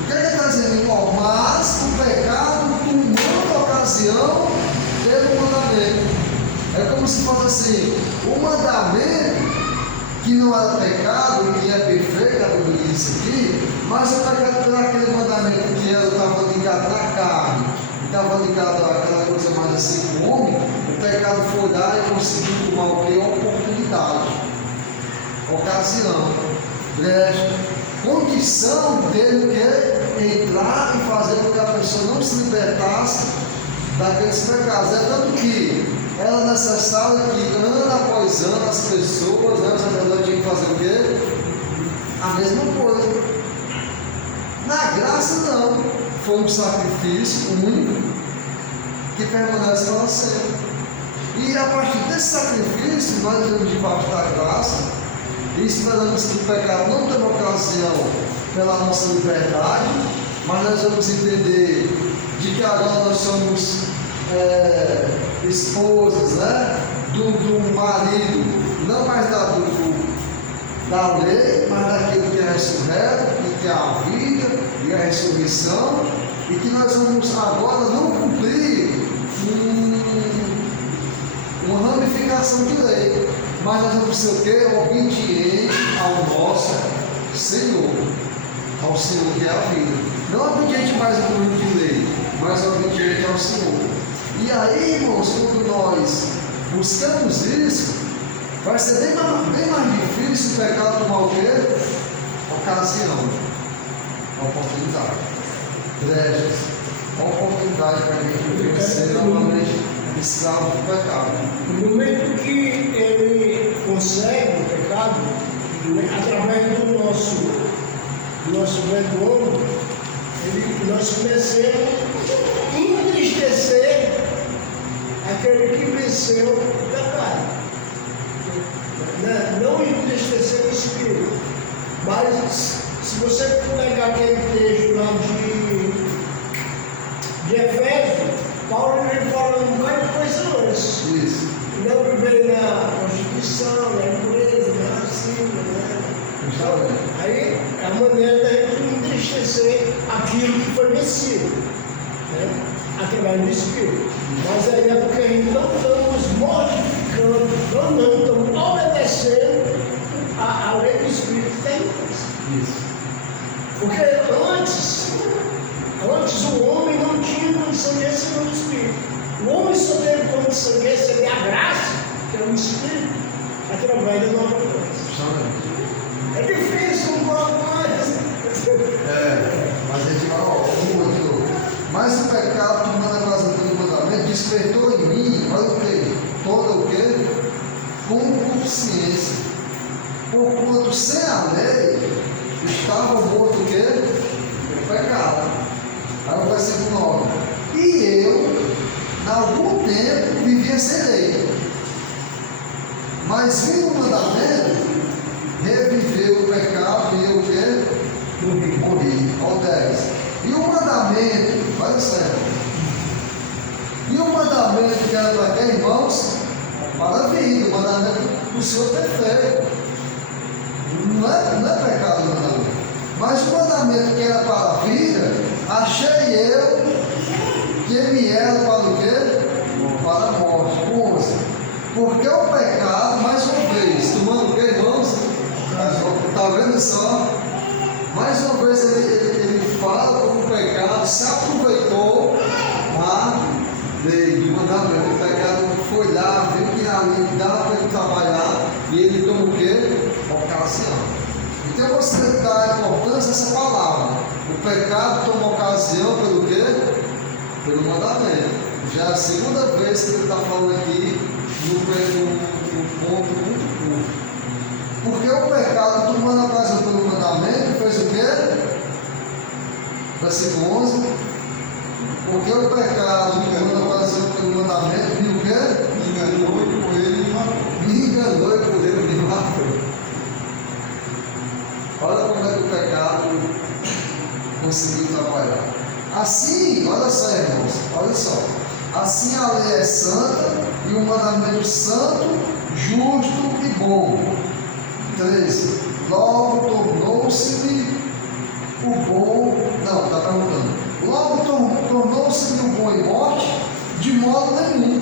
que ele está dizendo? Mas o pecado tomando ocasião pelo mandamento. É como se fosse assim: o mandamento, que não era pecado, que é perfeito, a Bíblia diz aqui, mas o pecado por aquele mandamento que estava ligado na carne, estava ligado àquela coisa mais assim com o homem, o pecado foi lá e conseguiu tomar o que? Oportunidade, ocasião, brecha, condição dele que entrar e fazer com que a pessoa não se libertasse daqueles pecados. É tanto que era necessário que ano após ano as pessoas, né, os sacerdotes tinham que fazer o quê? A mesma coisa. Na graça não, foi um sacrifício único que permanece para sempre. E a partir desse sacrifício nós vivemos debaixo da graça e esperamos que o pecado não tenha ocasião pela nossa liberdade, mas nós vamos entender de que agora nós somos esposas, né? Do marido, não mais da lei, mas daquilo que é ressurreto, que é a vida e a ressurreição, e que nós vamos agora não cumprir uma ramificação de lei, mas nós vamos ser o quê? Obediente ao nosso Senhor, ao Senhor que é a vida. Não obediente mais ao livro de lei, mas obediente ao Senhor. E aí, irmãos, quando nós buscamos isso, vai ser bem mais difícil o pecado tomar o quê? Ocasião, oportunidade, brechas, oportunidade para a gente ser novamente escravo do pecado. No momento que ele consegue o pecado, através do nosso velho homem, nós começamos a entristecer aquele que venceu o pecado. né? Não entristecer o espírito. Mas se você pegar aquele texto lá de Efésios, Paulo ele fala um bocado de coisa antes. Isso. Não viver na prostituição, na impureza, na racismo, né? Aí é a maneira da gente entristecer aquilo que foi vencido, né? Através do Espírito. Mas aí é porque a gente não estamos modificando, não estamos obedecendo a lei do Espírito que tem em nós. Isso. Porque antes o homem não tinha condição de receber o Espírito. O homem só teve condição de receber a graça, que é o Espírito, através da nova aliança. É difícil um pouco mais. Mas a gente fala, ó, mas o pecado, tomando a casa do mandamento, despertou em mim, olha o que? Toda o que? Consciência. Porquanto sem a lei estava morto o quê? O pecado. Aí o versículo 9. E eu, há algum tempo, vivia sem lei. Mas vindo o mandamento, reviveu o pecado e eu o quê? Morri. Ao 10. E o mandamento, olha só, e o mandamento que era para quê, irmãos? Para a vida, o mandamento do Senhor perfeito. Não é pecado o mandamento. Mas o mandamento que era para a vida, achei eu que me era para o quê? Para a morte. 11. Porque o pecado, mais uma vez, tomando o quê, irmãos? Está vendo só? Mais uma vez ele fala como o pecado se aproveitou da lei, do mandamento. O pecado foi lá, viu que ali dava para ele trabalhar e ele toma o quê? Ocasião. Então você dá importância a essa palavra. O pecado toma ocasião pelo quê? Pelo mandamento. Já é a segunda vez que ele está falando aqui no ponto muito curto. Porque o pecado, tomando a ocasião pelo mandamento, fez o quê? Versículo 11. Porque o pecado, tomando a ocasião pelo mandamento, viu o quê? Me enganou e por ele me matou. Me enganou e por ele me matou. Olha como é que o pecado conseguiu trabalhar. Assim, olha só, irmãos, olha só. Assim a lei é santa e o mandamento santo, justo e bom. 13. Logo tornou-se-lhe o bom. Não, está perguntando. Logo tornou-se-lhe o bom em morte, de modo nenhum.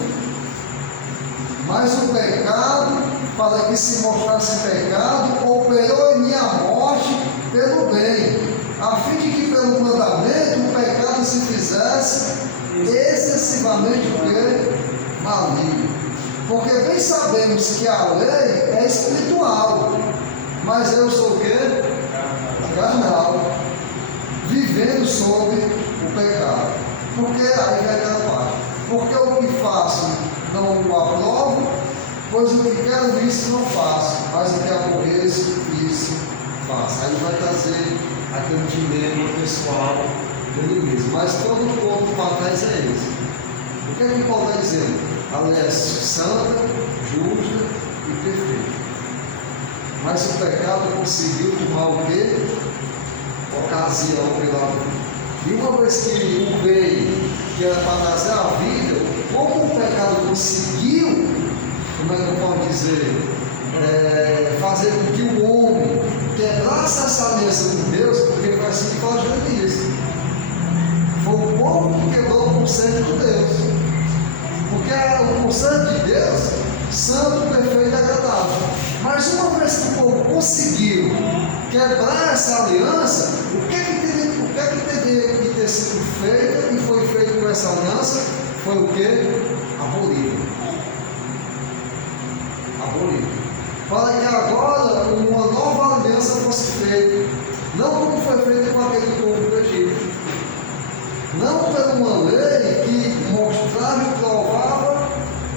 Mas o pecado, para que se mostrasse pecado, operou em mim a morte pelo bem, a fim de que pelo mandamento o pecado se fizesse excessivamente o quê? Maligno. Porque bem sabemos que a lei é espiritual, mas eu sou o quê? Carnal, vivendo sobre o pecado. Porque aí vai aquela parte. Porque o que faço não o aprovo, pois o que quero isso não faço, mas o que aborreço, isso faço. Aí vai trazer aquele dilema pessoal dele mesmo. Mas todo o ponto para trás é esse. O que é que Paulo está dizendo? A lei é santa, justa e perfeita. Mas o pecado conseguiu tomar o quê? Ocasião pela vida. E uma vez que o bem, que era para trazer a vida, como o pecado conseguiu, como é que eu posso dizer, fazer com que o homem quebrasse essa aliança com Deus, porque foi assim que fala Jeremias. Foi o povo que quebrou o conceito de Deus. Porque o conceito de Deus, santo, perfeito e agradável. Mas uma vez que o povo conseguiu quebrar essa aliança, o que teria que ter sido feito e foi feito com essa aliança? Foi o que? Abolido. Para que agora uma nova aliança fosse feita. Não como foi feito com aquele povo do Egito. Não por uma lei que mostrava e provava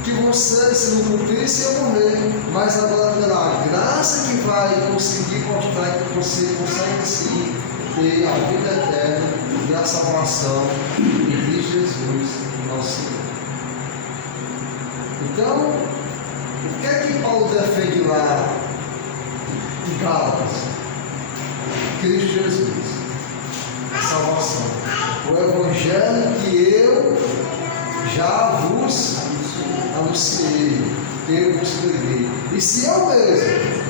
que você, se não cumprisse, ia morrer. Mas agora pela graça que vai conseguir mostrar que você consegue sim ter a vida eterna e a salvação em Cristo Jesus, nosso Senhor. Então, O que é que Paulo defende lá em Gálatas? Cristo Jesus, a salvação. O Evangelho que eu já vos anunciei, que eu vos preguei. E se eu mesmo,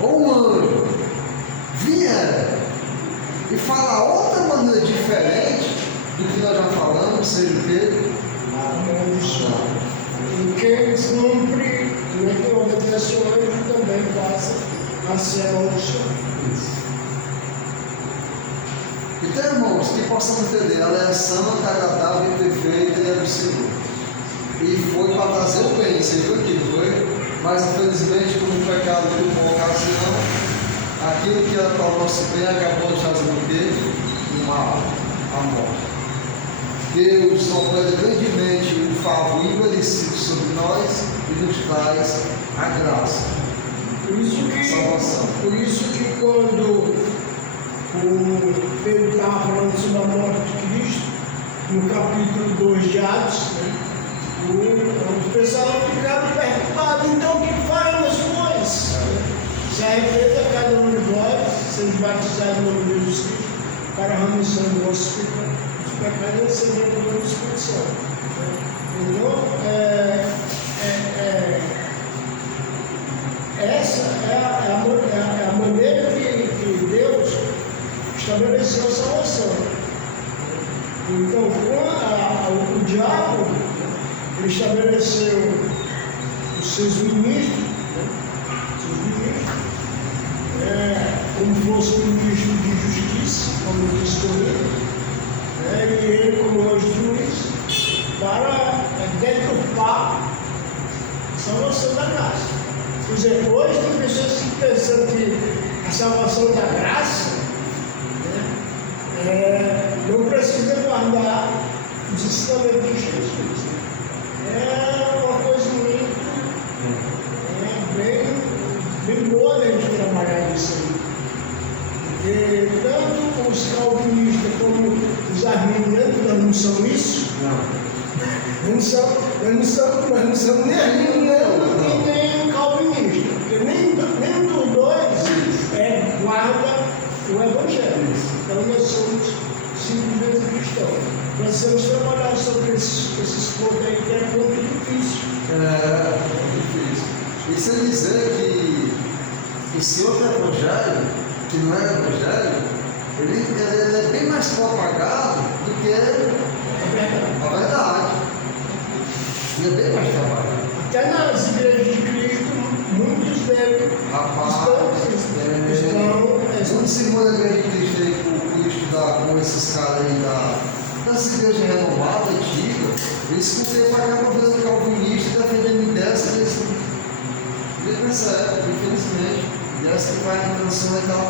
ou um anjo, vier e falar outra maneira diferente do que nós já falamos, seja o quê? Amaldiçoado. E quem cumpre, quem obedece o anjo também passa a ser amaldiçoado. Então, irmãos, que possamos entender, ela é santa, agradável e perfeita e é do Senhor. E foi para trazer o bem, você viu aqui, não foi? Mas infelizmente, como o pecado tomou ocasião, aquilo que era para o nosso bem acabou de trazer o quê? O mal, a morte. Deus completa grandemente o favor imerecido sobre nós e nos traz a graça. Por isso que quando o Pedro estava falando sobre a morte de Cristo, no capítulo 2 de Atos, o pessoal ficava preocupado, então o que faremos, pois? Se arrependa cada um de vós, sendo batizado no nome de Jesus Cristo, para a remissão dos vossos pecados e ser dentro do Espírito Santo. Então, essa é a maneira que Deus estabeleceu a salvação. Então, o diabo, ele estabeleceu os seus ministros, como fosse um ministro de justiça, como diz Corinto, e ele como juiz, para deturpar a salvação da graça. Por exemplo, hoje tem pessoas que pensam que a salvação da graça não precisa guardar os ensinamentos de Jesus. É uma coisa muito bem boa a gente trabalhar nisso aí. Porque tanto os calvinistas como os arminianos, nós não somos isso. Nós não somos nem arminiano e nem calvinista. Porque nem dos dois guarda o Evangelho. Então nós somos simplesmente cristãos. Nós precisamos trabalhar sobre esses pontos aí que é muito difícil. É difícil. E sem dizer que esse outro Evangelho, que não é Evangelho, ele é bem mais propagado do que a verdade. Ele é bem mais propagado. Até nas igrejas de Cristo, muitos deles Quando se muda a igreja de Cristo aí por estudar com esses caras aí das igrejas renovadas, antigas, eles escutam para cá uma vez calvinista defendendo ideias que eles percebem, infelizmente. Ideias que vai na canção e tal,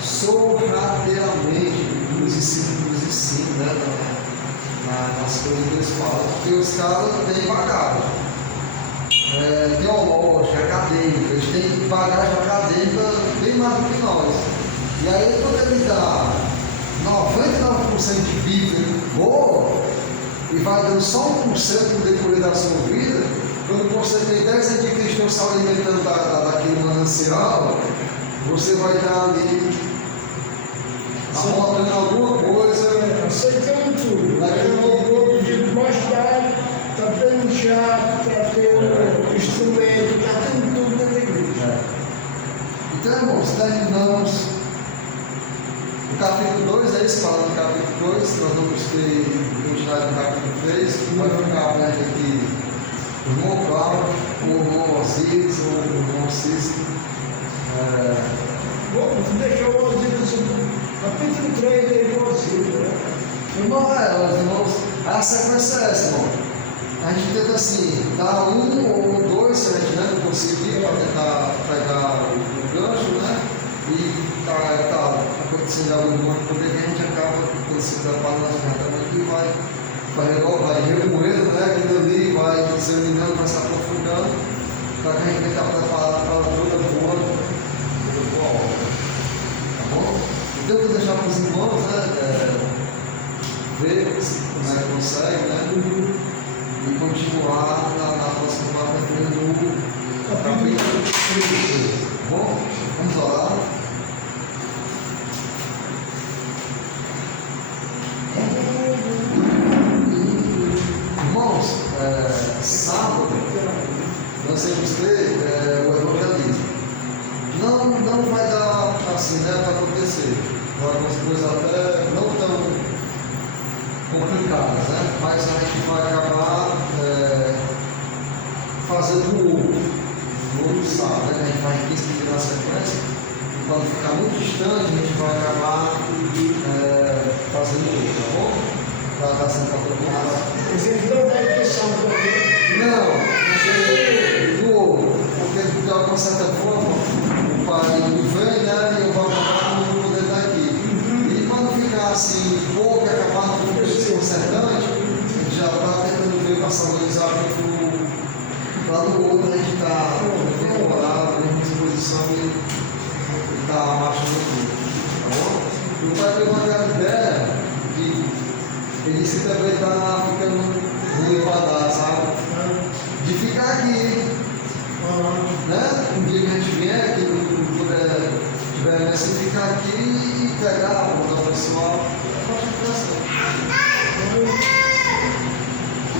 sorrateiramente nos ensinos, né? Nas coisas que eles falam, porque os caras têm bagagem teológica, acadêmica, eles têm bagagem acadêmica bem mais do que nós. E aí, quando ele dá 99% de Bíblia boa e vai dando só 1% no decorrer da sua vida, quando você tem 10 anos de cristão se alimentando daquele manancial, você vai estar ali arrotando alguma coisa, aceitando tudo. De mais tarde, está tendo teatro, está tendo instrumento, está tendo tudo dentro da igreja. Então, irmãos, terminamos o capítulo 2, é isso, falando do capítulo 2, nós vamos ter continuidade no capítulo 3, vai ficar aberto aqui o irmão Cláudio, o irmão Osiris, o irmão Cícero. Bom, você deixou o Osiris, capítulo 3 é o Osiris, né? Irmão, os irmãos, a sequência é essa, irmão. A gente tenta assim, dar um ou dois, se a gente não conseguir, para tentar pegar o gancho, né? E tá acontecendo algo muito poder que a gente acaba se preparando e vai remoendo, né? Aquilo ali, vai examinando, vai se aprofundando, para que a gente está preparado para toda boa obra. Tá bom? Então eu vou deixar para os irmãos, né? Ver como é que consegue, né? E continuar na próxima quarta-feira no fazendo no outro sábado, né? A gente vai 15 minutos na sequência. E quando ficar muito distante, a gente vai acabar fazendo outro, tá bom? Para dar sempre para todo mundo. Vocês não devem ter salvo também. Não, porque de alguma certa forma o pai não vem, né? E eu vou acabar não poder estar aqui. E quando ficar assim, pouco, acabar não poder ser consertante, a gente já está tentando ver para saborizar para do outro, a gente está temporada, mesma disposição e está marchando tudo. Tá bom? E o pai pegou uma ideia que ele disse que também está ficando ruim para dar, sabe? De ficar aqui, né? Um dia que a gente vier, que não puder, tiver assim, ficar aqui e pegar, botar o pessoal,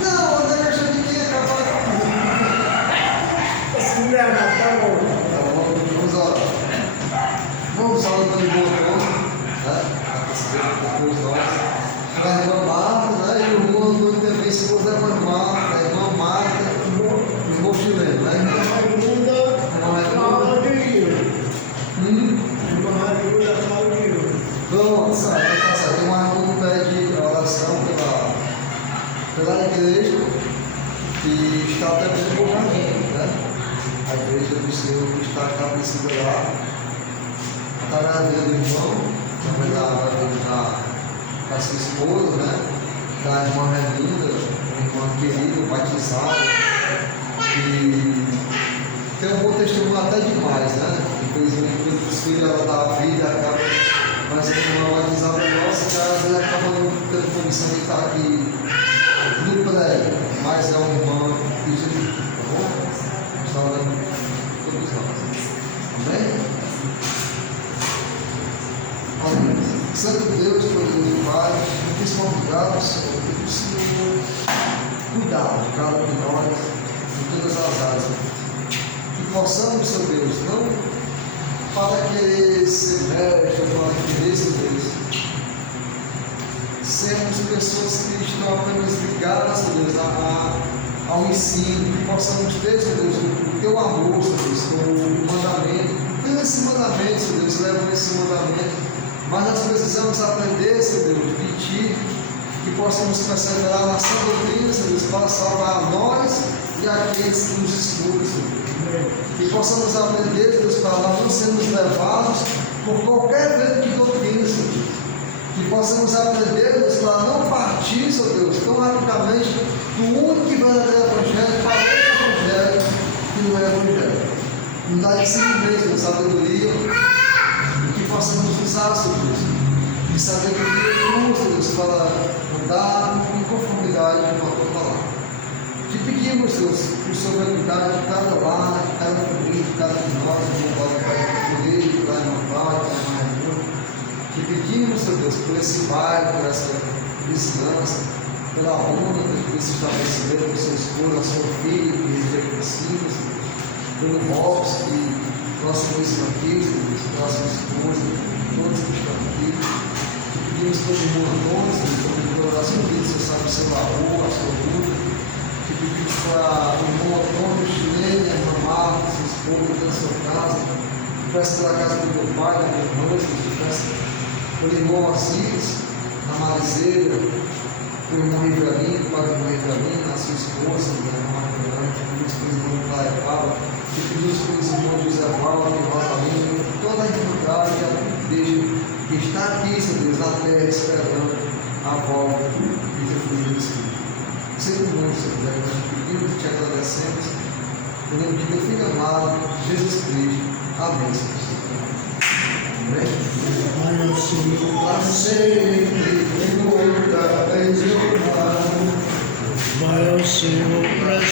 não, não é questão de quem é capaz. Não, tá bom. Vamos orar. Vamos orar pelo botão, né? Depois nós. A irmã Marta, né? E o irmão também se pôs da irmã Marta, a irmã Marta, o irmão chileno, né? Pronto, sabe? Tem uma irmã que pede oração pela igreja que está até bem por caminho, né? A igreja do Senhor que está estabelecida lá. Está na vida do irmão, também da sua esposa, né? Da irmã Relinda, uma irmã querida, batizada, que tem um bom testemunho até demais, né? Infelizmente, os filhos ela dá a vida, acaba, mas a irmã batizada nossa, cara, às vezes acaba não tendo condição de estar aqui no prédio, mas é uma irmã de Jesus, tá bom? Está orando todos nós. Amém? Amém. Santo Deus, poderoso Pai, muito obrigado, Senhor, que o Senhor cuidar de cada um de nós, em todas as áreas. Que possamos, Senhor Deus, não para querer ser mestre, para querer ser Deus, sermos pessoas que estão apenas ligadas, Senhor Deus, ao ensino, que possamos ter, Senhor Deus, o teu amor, Senhor Deus, com o mandamento, tendo esse mandamento, Senhor Deus, levando esse mandamento. Mas nós precisamos aprender, Senhor Deus, de Ti, que possamos perseverar na sã doutrina, Senhor Deus, para salvar nós e aqueles que nos escutam, Senhor. Que possamos aprender, Senhor Deus, para não sermos levados por qualquer vento de doutrina, Senhor Deus. Que possamos aprender, Deus, para não partir, Senhor Deus, tão rapidamente do único e verdadeiro Evangelho para outro Evangelho que não é Evangelho. Não dá de si mesmo, sabedoria. Que possamos usar, Senhor Deus, e sabedoria tua, Deus, para andar em conformidade com a tua palavra. Te pedimos, Deus, por soberania de cada lar, de cada família, de cada de nós, de cada político, da irmã Cláudia, da irmã Renan. Te pedimos, Senhor Deus, por esse bairro, por essa vizinhança, pela honra por esse estabelecimento, por sua esposa, sua filha, que reside conhecido, pelo Robson, que nosso conhecido aqui, pela sua esposa, todos que estão aqui. Te pedimos pelo irmão Antônio, pelo nosso vida, Senhor sabe o seu labor, a sua luta. Te pedimos para o irmão Antônio, chileno, a irmã Marta, sua esposa, toda a sua casa. Te peço pela casa do meu pai, da minha irmã, te peço pelo irmão Assis, na Marizeira, pelo irmão Rivelino, pai do irmão Rivelino, a sua esposa, a irmã Rivelino, te pedimos pelo irmão Caio, te pedimos pelos irmãos José Paulo e Rosalino, toda a irmandade e a igreja que está aqui, Senhor Deus, na terra, esperando a volta de teu Filho do Espírito. Sempre muito, Senhor Deus, nós te pedimos e te agradecemos. Em nome de teu Filho amado, Jesus Cristo. Amém, Senhor. Amém? Vai ao Senhor Para sempre, em muita vez eu amo. Vai ao Senhor para